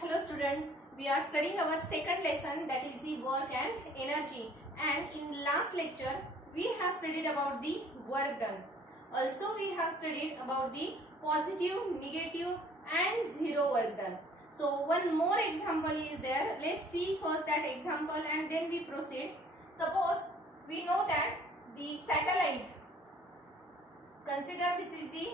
Hello students, we are studying our second lesson, that is the work and energy, and in last lecture we have studied about the work done. Also we have studied about the positive, negative and zero work done. So one more example is there. Let's see first that example and then we proceed. Suppose we know that the satellite, consider this is the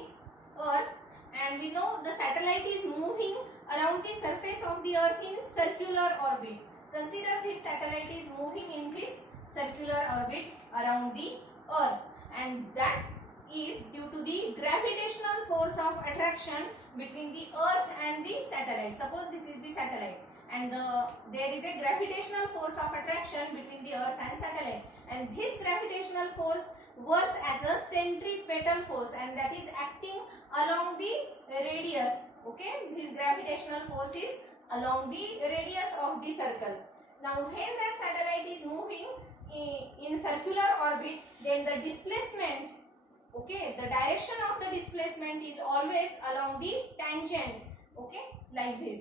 earth, and we know the satellite is moving around the surface of the earth in circular orbit. Consider this satellite is moving in this circular orbit around the earth, and that is due to the gravitational force of attraction between the earth and the satellite. Suppose this is the satellite and there is a gravitational force of attraction between the earth and satellite, and this gravitational force works as a centripetal force, and that is acting along the radius. Okay, this gravitational force is along the radius of the circle. Now when that satellite is moving in circular orbit, then the displacement, okay, the direction of the displacement is always along the tangent, okay, like this.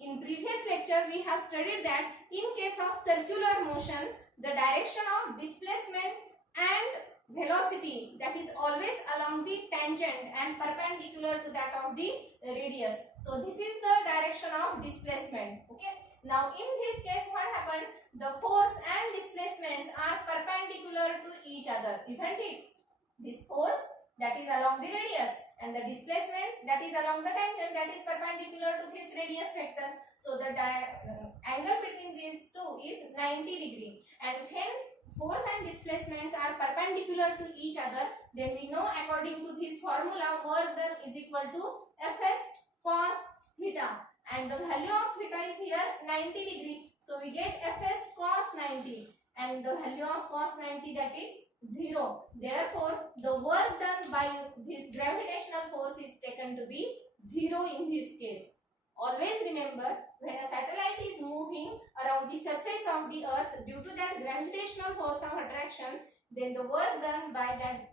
In previous lecture we have studied that in case of circular motion, the direction of displacement and velocity, that is always along the tangent and perpendicular to that of the radius. So this is the direction of displacement. Okay. Now in this case what happened? The force and displacements are perpendicular to each other, isn't it? This force that is along the radius and the displacement that is along the tangent that is perpendicular to this radius vector. So the angle between these two is 90 degree, and when force and displacements are perpendicular to each other, then we know according to this formula work done is equal to Fs cos theta, and the value of theta is here 90 degree. So we get Fs cos 90 and the value of cos 90, that is 0. Therefore the work done by this gravitational force is taken to be 0 in this case. Always remember, when a satellite is moving around the surface of the earth due to that gravitational force of attraction, then the work done by that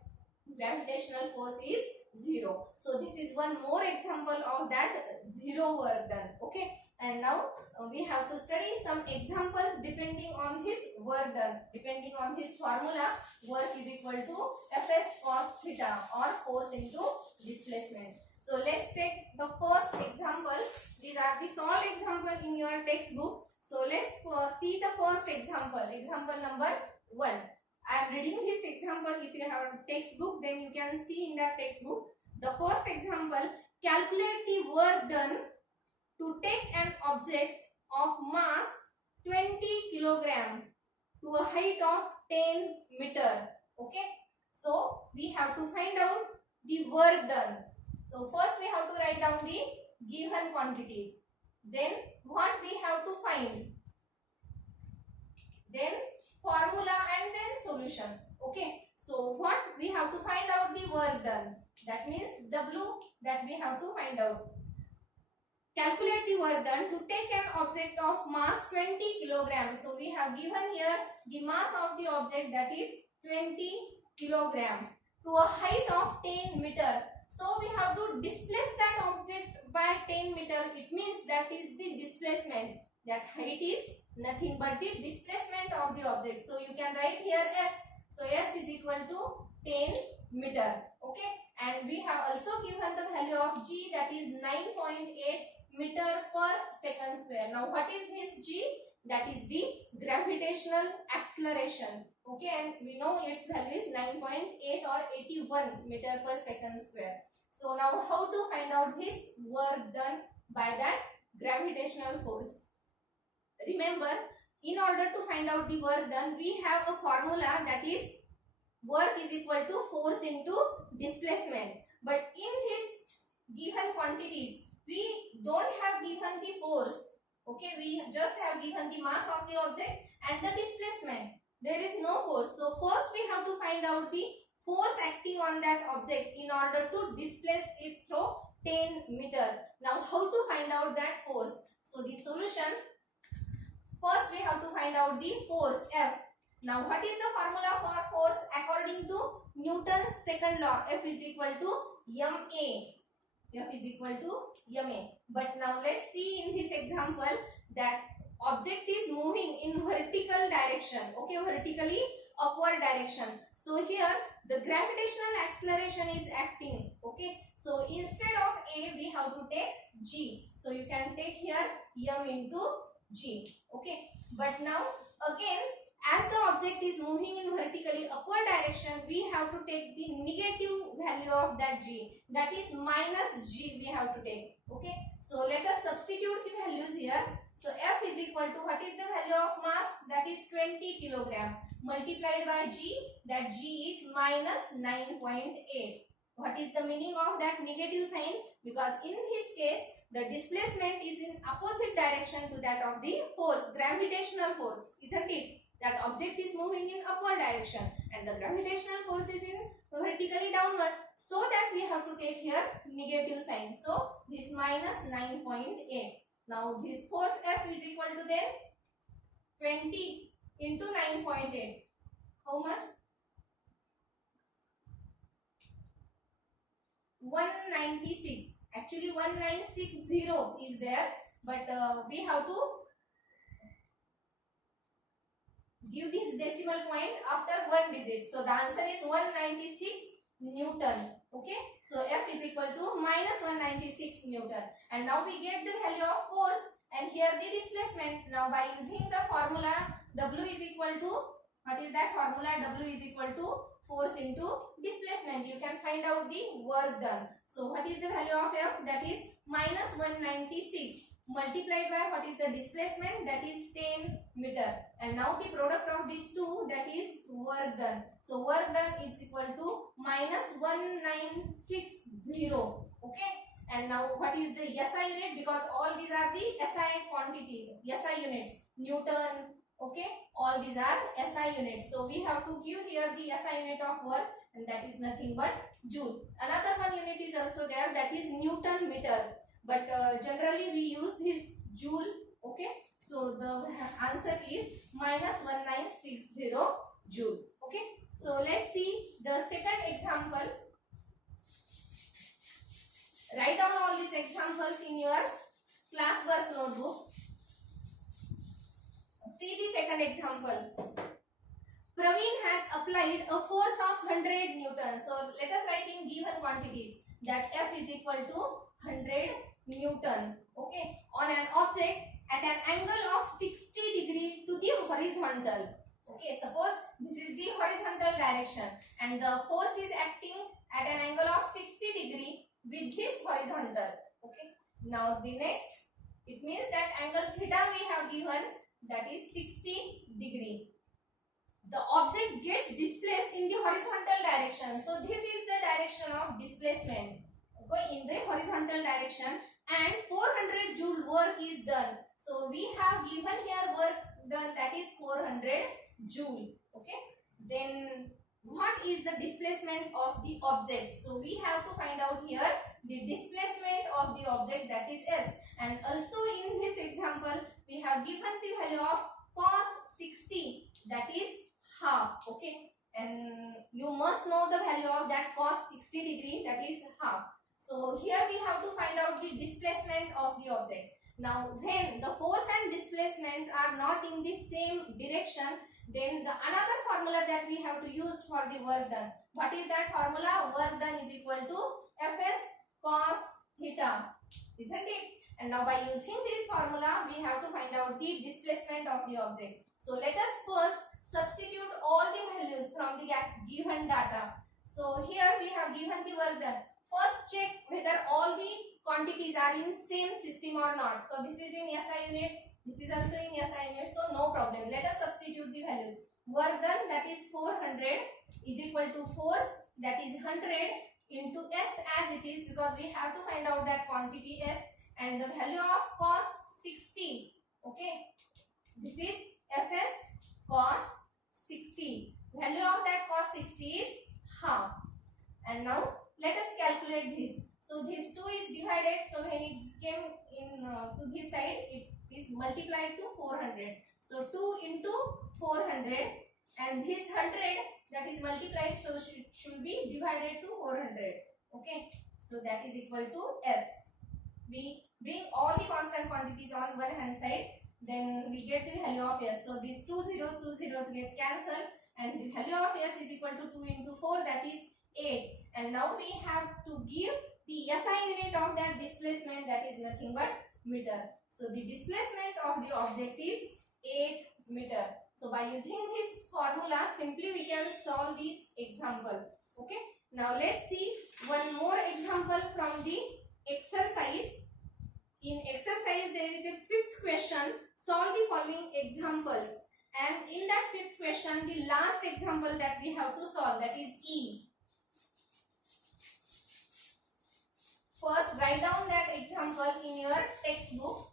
gravitational force is 0. So this is one more example of that zero work done. Okay, and now we have to study some examples depending on this work done. Depending on this formula, work is equal to Fs cos theta, or force into displacement. So let's take the first example. These are the solved example in your textbook. So let's see the first example. Example number 1. I am reading this example. If you have a textbook, then you can see in that textbook. The first example: calculate the work done to take an object of mass 20 kilogram to a height of 10 meter. Okay. So we have to find out the work done. So first we have to write down the given quantities. Then what we have to find? Then formula and then solution. Okay. So what we have to find out the work done. That means W that we have to find out. Calculate the work done to take an object of mass 20 kilograms. So we have given here the mass of the object, that is 20 kilogram, to a height of 10 meter. So we have to displace that object by 10 meter. It means that is the displacement. That height is nothing but the displacement of the object. So you can write here S. So S is equal to 10 meter. Okay. And we have also given the value of G, that is 9.8 meter per second square. Now what is this G? That is the gravitational acceleration. Okay, and we know its value is 9.8 or 81 meter per second square. So now how to find out this work done by that gravitational force? Remember, in order to find out the work done, we have a formula, that is work is equal to force into displacement. But in this given quantities, we don't have given the force. Okay, we just have given the mass of the object and the displacement. There is no force. So first we have to find out the force acting on that object in order to displace it through 10 meter. Now how to find out that force? So the solution, first we have to find out the force F. Now what is the formula for force according to Newton's second law? F is equal to ma. F is equal to ma. But now let's see in this example that object is moving in vertical direction, okay, vertically upward direction. So here the gravitational acceleration is acting, okay. So instead of a we have to take g. So you can take here m into g, okay. But now again, as the object is moving in vertically upward direction, we have to take the negative value of that g, that is minus g we have to take, okay. So let us substitute the values here. So F is equal to, what is the value of mass, that is 20 kilogram, multiplied by g, that g is minus 9.8. What is the meaning of that negative sign? Because in this case the displacement is in opposite direction to that of the force, gravitational force, isn't it? That object is moving in upward direction and the gravitational force is in vertically downward, so that we have to take here negative sign. So this minus 9.8. Now this force F is equal to then 20 into 9.8. How much? 196. Actually 1960 is there, but we have to give this decimal point after one digit. So the answer is 196 Newton. Okay. So F is equal to minus 196 Newton. And now we get the value of force and here the displacement. Now by using the formula W is equal to, what is that formula? W is equal to force into displacement. You can find out the work done. So what is the value of F? That is minus 196 multiplied by what is the displacement, that is 10 meter. And now the product of these two, that is work done. So work done is equal to minus 1960. Okay. And now what is the SI unit? Because all these are the SI quantity, SI units, Newton, okay, all these are SI units. So we have to give here the SI unit of work, and that is nothing but joule. Another one unit is also there, that is Newton meter, but generally we use this joule, okay. So the answer is minus 1960 joule, okay. So let's see the second example. Write down all these examples in your classwork notebook. See the second example. Praveen has applied a force of 100 Newton. So let us write in given quantities that F is equal to 100 Newton, okay, on an object at an angle of 60 degree to the horizontal. Okay, suppose this is the horizontal direction and the force is acting at an angle of 60 degree with this horizontal. Okay, now the next, it means that angle theta we have given, that is 60 degree. The object gets displaced in the horizontal direction. So this is the direction of displacement, okay, in the horizontal direction, and 400 joule work is done. So we have given here work done, that is 400 joule, okay. Then what is the displacement of the object? So we have to find out here the displacement of the object, that is S. And also in this example we have given the value of cos 60, that is half, okay. And you must know the value of that cos 60 degree, that is half. So here we have to find out the displacement of the object. Now when the force and displacements are not in the same direction, then the another formula that we have to use for the work done. What is that formula? Work done is equal to Fs cos theta, isn't it? And now by using this formula we have to find out the displacement of the object. So let us first substitute all the values from the given data. So here we have given the work done. First check whether all the quantities are in same system or not. So this is in SI unit, this is also in SI unit, so no problem. Let us substitute the values. Work done, that is 400, is equal to force, that is 100 into S as it is, because we have to find out that quantity S, and the value of cos 60, okay, this is Fs cos 60. Value of that cos 60 is half. And now let us calculate this. So this 2 is divided, so when it came in to this side, it is multiplied to 400. So 2 into 400, and this 100 that is multiplied, so should be divided to 400. Okay. So that is equal to S. We bring all the constant quantities on one hand side, then we get the value of S. So these two zeros get cancelled, and the value of S is equal to 2 into 4, that is 8. And now we have to give the SI unit of that displacement, that is nothing but meter. So the displacement of the object is 8 meter. So by using this formula, simply we can solve this example. Okay. Now let's see one more example from the exercise. In exercise there is a fifth question. Solve the following examples. And in that fifth question, the last example that we have to solve, that is E. First, write down that example in your textbook,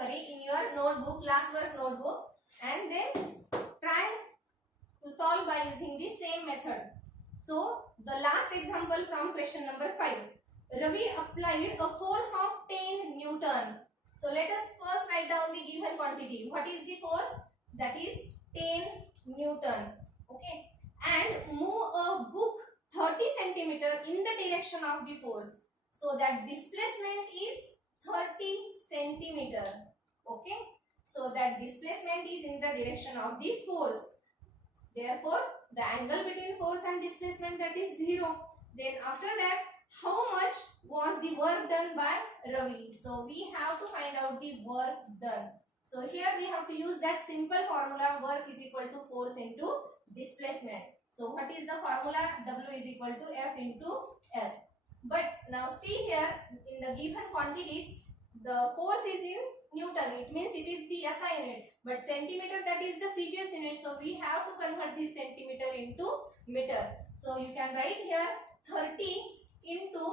in your notebook, classwork notebook, and then try to solve by using the same method. So, the last example from question number 5. Ravi applied a force of 10 Newton. So, let us first write down the given quantity. What is the force? That is 10 Newton. Okay. And move a book 30 centimeter in the direction of the force. So that displacement is 30 centimeter. Okay. So that displacement is in the direction of the force. Therefore, the angle between force and displacement, that is 0. Then after that, how much was the work done by Ravi? So we have to find out the work done. So here we have to use that simple formula, work is equal to force into displacement. So what is the formula? W is equal to F into S. But now see here, in the given quantities, the force is in Newton. It means it is the SI unit. But centimeter, that is the CGS unit. So we have to convert this centimeter into meter. So you can write here 30 into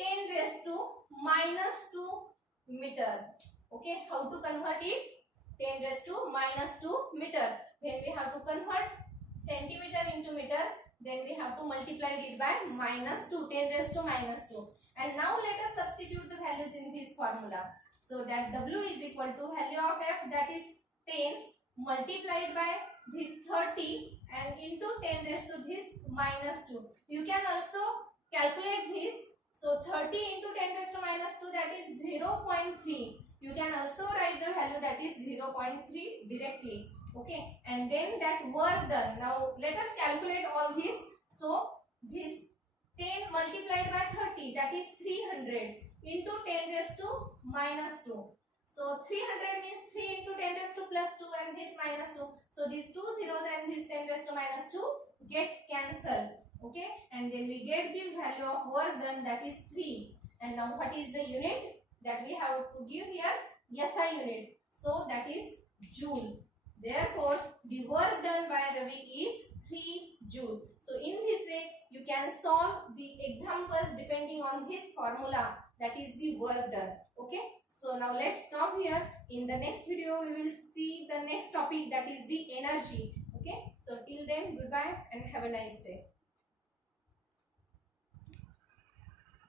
10 raised to minus 2 meter. Okay, how to convert it? 10 raised to minus 2 meter. When we have to convert centimeter into meter, then we have to multiply it by minus 2, 10 raised to minus 2. And now let us substitute the values in this formula. So that W is equal to value of F, that is 10 multiplied by this 30 and into 10 raised to this minus 2. You can also calculate this. So 30 into 10 raised to minus 2, that is 0.3. You can also write the value, that is 0.3 directly. Okay, and then that work done. Now let us calculate all this. So this 10 multiplied by 30, that is 300 into 10 raised to minus 2. So 300 means 3 into 10 raised to plus 2 and this minus 2. So these two zeros and this 10 raised to minus 2 get cancelled. Okay, and then we get the value of work done, that is 3. And now what is the unit that we have to give here? SI unit. So that is joule. Therefore, the work done by Ravi is 3 joule. So in this way, you can solve the examples depending on this formula, that is the work done. Okay. So now let's stop here. In the next video, we will see the next topic, that is the energy. Okay. So till then, goodbye and have a nice day.